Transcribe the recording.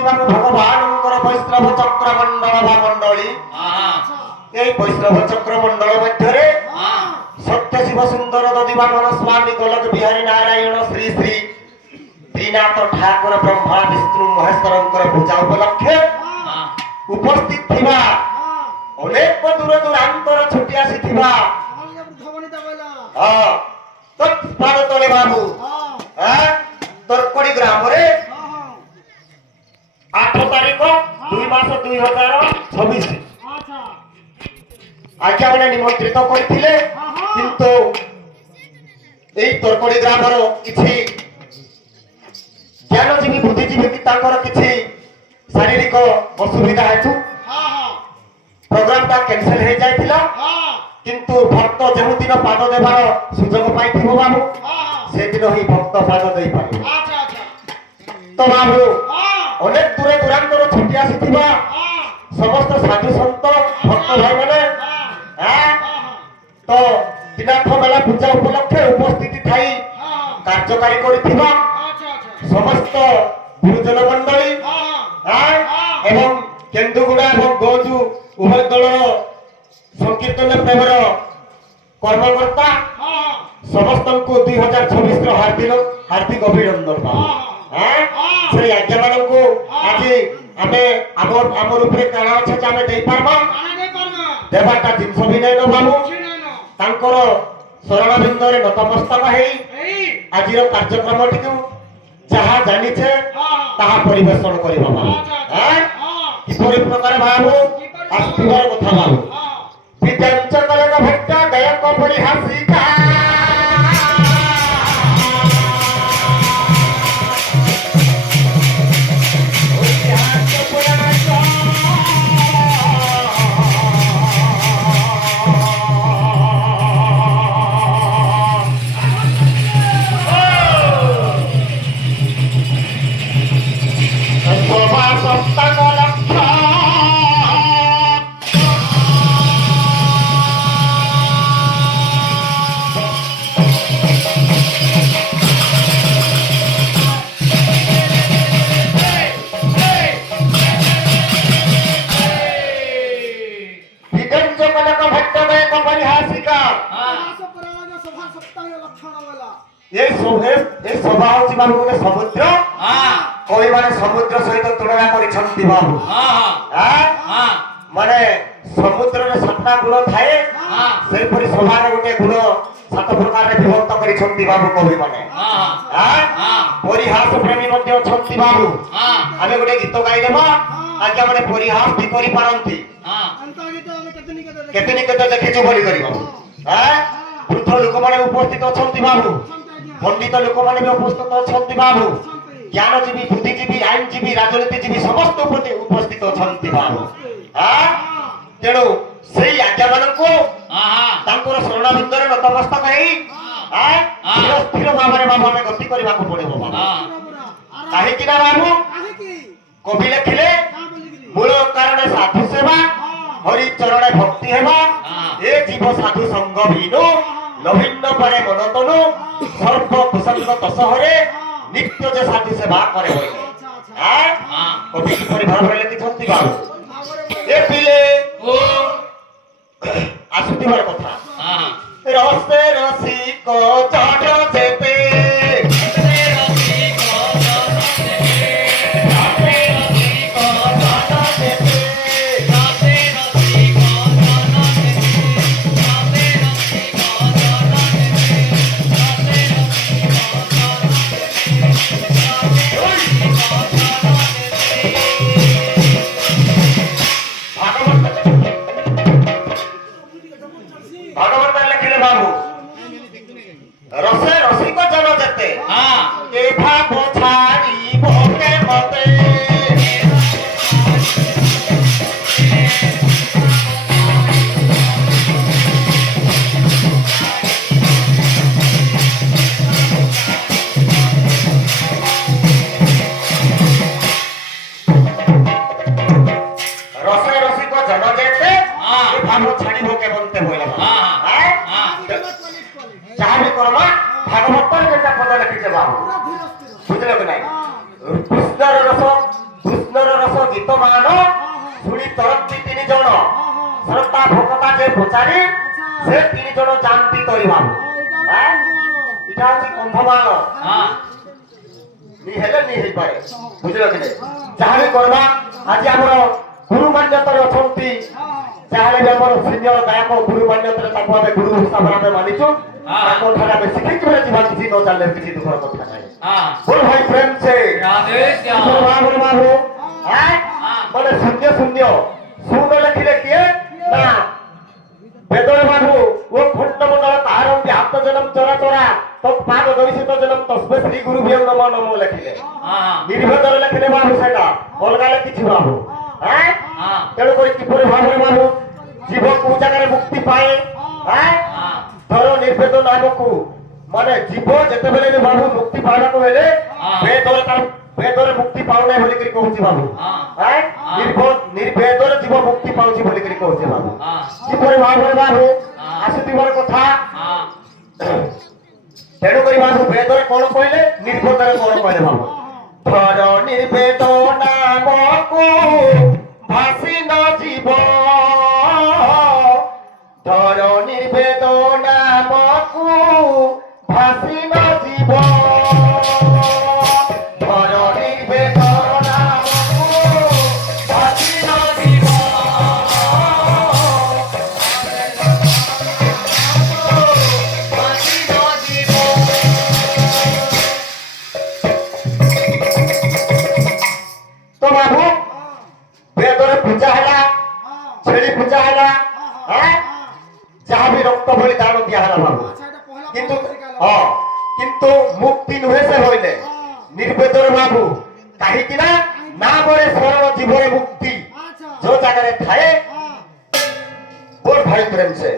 হচ্ছে বাবু ভগবানଙ୍କର বৈষ্ণব চক্রমণ্ডল বা মণ্ডলী এই বৈষ্ণব চক্রমণ্ডল মধ্যে সত্য শিব সুন্দর দদিবামন স্বামী গোলক বিহারী নারায়ণ শ্রী শ্রী ত্রিনাথ ঠাকুর ব্রহ্মা বিষ্ণু মহেশ্বরଙ୍କର পূজা উপলক্ষে উপস্থিত থিবা অনেক দূর দূরান্তর ছুটি আসিথিবা তৎপাদ তলে বাবু তরকড়ি গ্রামরে 8 তারিখ 2 মাস 2026 আজ্ঞা মানে নিমন্ত্রিত করেছিলে কিন্তু এই তরকড়ি গ্রামর কিছু জ্ঞানজীবী বুদ্ধিজীবী তাଙ୍କର କିଛି শারীরিক অসুবিধা হেতু প্রোগ্রামটা ক্যান্সেল হয়ে যাইছিল কিন্তু ভক্ত যেদিন পাদ দেবার সুযোগ পাইথিব বাবু সেদিন হি ভক্ত পাদ দেই পারে তো বাবু অনেক দূরে দূরান্তর ছুটি আসিথিবা সমস্ত সাধু সন্ত ভক্ত ভাই মানে তো ত্রিনাথ মেলা পূজা উপলক্ষে উপস্থিতি থাই কার্যকারী করিথিবা সমস্ত গুরুজন মন্ডলী এবং কেন্দুগুড়া এবং গজু উভয় দলর সংকীর্তন প্রেমর কর্মকর্তা সমস্তଙ୍କୁ 2026 ର ହାର୍ଦ୍ଦିକ ଅଭିନନ୍ଦନ ସେ ଆଜ୍ଞା ମାନଙ୍କୁ ଆଜି ଆମେ ଆମର ଉପରେ କାଣ ଅଛି ଯେ ଆମେ ଦେଇପାରବା ଦେବାଟା ଜିନିଷ ବି ନାଇଁ ବାବୁ ତାଙ୍କର ଶରଣ ବିନ୍ଦରେ ନତମସ୍ତକ ହେଇ ଆଜିର କାର୍ଯ୍ୟକ୍ରମଟିକୁ ଯାହା ଜାଣିଛେ ତାହା ପରିବେଷଣ କରିବା ବାବୁ କିପରି ପ୍ରକାର ବାବୁ ଆସିବାର କଥା ବାବୁ ବିଦ୍ୟାଞ୍ଚ କଲକ ଭଟ୍ଟ ଗାୟକ ପରିହାସିକା সভা হচ্ছে বাবু গোটে সমুদ্র কবি মানে সমুদ্র সহিত তুলনা করেছেন বাবু মানে সমুদ্রের 7টা গুণ থাকে সেইপরি সভার গোটে গুণ 7 প্রকারে বিভক্ত করেছেন বাবু কবি মানে পরিহাস প্রেমী মধ্যে অଛନ୍ତି বাবু আমি গোটে গীত গাই দেবা আজ্ঞা মানে পরিহাস বি করি পারନ୍ତି কেতে নিকট দেখিଛୁ বলি করিব বৃদ্ধ লোক মানে উপস্থিত অଛନ୍ତି বাবু পণ্ডিত লোক মানে উপস্থিত অଛନ୍ତି বাবু জ্ঞানজীবী বুদ্ধিজীবী আইনজীবী রাজনীতিজীবী সমস্ত উপস্থিত অଛନ୍ତି বাবু তেণু সেই আজ্ঞা ମାନଙ୍କୁ ତାଙ୍କର ଶରଣ ଭିତରେ ନତମସ୍ତକ ହେଇ ସ୍ଥିର ଭାବରେ ବାବୁ ଆମେ ଗତି କରିବାକୁ ପଡିବ ବାବୁ କାହିଁକି ନା ବାବୁ କବି ଲେଖିଲେ ମୂଳ କାରଣ ସାଧୁ ସେବା হরি চরণে ভক্তি হেবা এ জীব সাধু সঙ্গ ভিনু নবীন পরে মনতনু সর্ব কুসঙ্গ তসহরে নিত্য যে সাধু সেবা করে বলে কবি কিপরি ভাবে লিখিছন্তি বাবু এ পিলে ও আসুতিবার কথা রসে রসিক চট যেতে କୃଷ୍ଣର ରସ ଗୀତ ମାନ ଶୁଣି ତରନ୍ତି ତିନି ଜଣ ଶ୍ରଦ୍ଧା ଭକତା ଯେ ପଚାରି ସେ ତିନି ଜଣ ଯାଆନ୍ତି ତରିବାକୁ ଏଇଟା ହଉଛି କନ୍ଧମାଳ ନି ହେଲେ ନି ହେଇପାରେ ବୁଝିଲ କି ନାଇଁ ଯାହା ବି କରିବା ଆଜି ଆମର ଗୁରୁ ମାନ୍ୟତାରେ ଅଛନ୍ତି ଯାହାହେଲେ ବି ଆମର ସିନିୟର ଗାୟକ ଗୁରୁ ମାନ୍ୟତାରେ ତାକୁ ଆମେ ଗୁରୁ ହିସାବରେ ଆମେ ମାନିଛୁ ତାଙ୍କ ଠାରେ ଆମେ ଶିଖିକି ବେଳେ ଯିବା କିଛି ନ ଜାଣିଲେ କିଛି ଦୁଃଖର କଥା ନାହିଁ बोल भाई प्रेम से बाबू बाबू बोले शून्य शून्य शून्य लिखिले किए ना वेदर बाबू वो खंड मंडल तार व्याप्त जन्म चरा चरा तत्पाद दर्शित जन्म तस्मै श्री गुरु भ्यो नमो नमो लिखिले निर्भेदर लिखिले बाबू सेटा अलगा लिखिछि बाबू तेणु करी किपरि भाबरे बाबू जीव को जगह मुक्ति पाए धर निर्भेद नामकू माने जीव जते बेले भी बाबू मुक्ति पाना को हेले बेदर मुक्ति पाउने बोली करी कहूची बाबू निर्भेदर जीव मुक्ति पाउची बोली करी कहूची बाबू किपरि भाबरे बाबू आसुतिबर कथा तेणु करी बाबू बेदर कोन कहले निर्भेदर कोन कहले बाबू धर निर्भेद नामकू भासी न जीव धर निर्भेद नामकू भासी न जीव धर निर्भेद नामकू भासी न जीव भासी न जीव तो बाबू वेदर पूजा हैला छेड़ी पूजा हैला जहाँ भी रक्त भली दान दिया हैला बाबू किंतु किंतु मुक्ति नुहे से होइले निर्वेदर बाबू कहीं कि ना बड़े सरल जीवन मुक्ति जो जगह थाए बोल भाई प्रेम से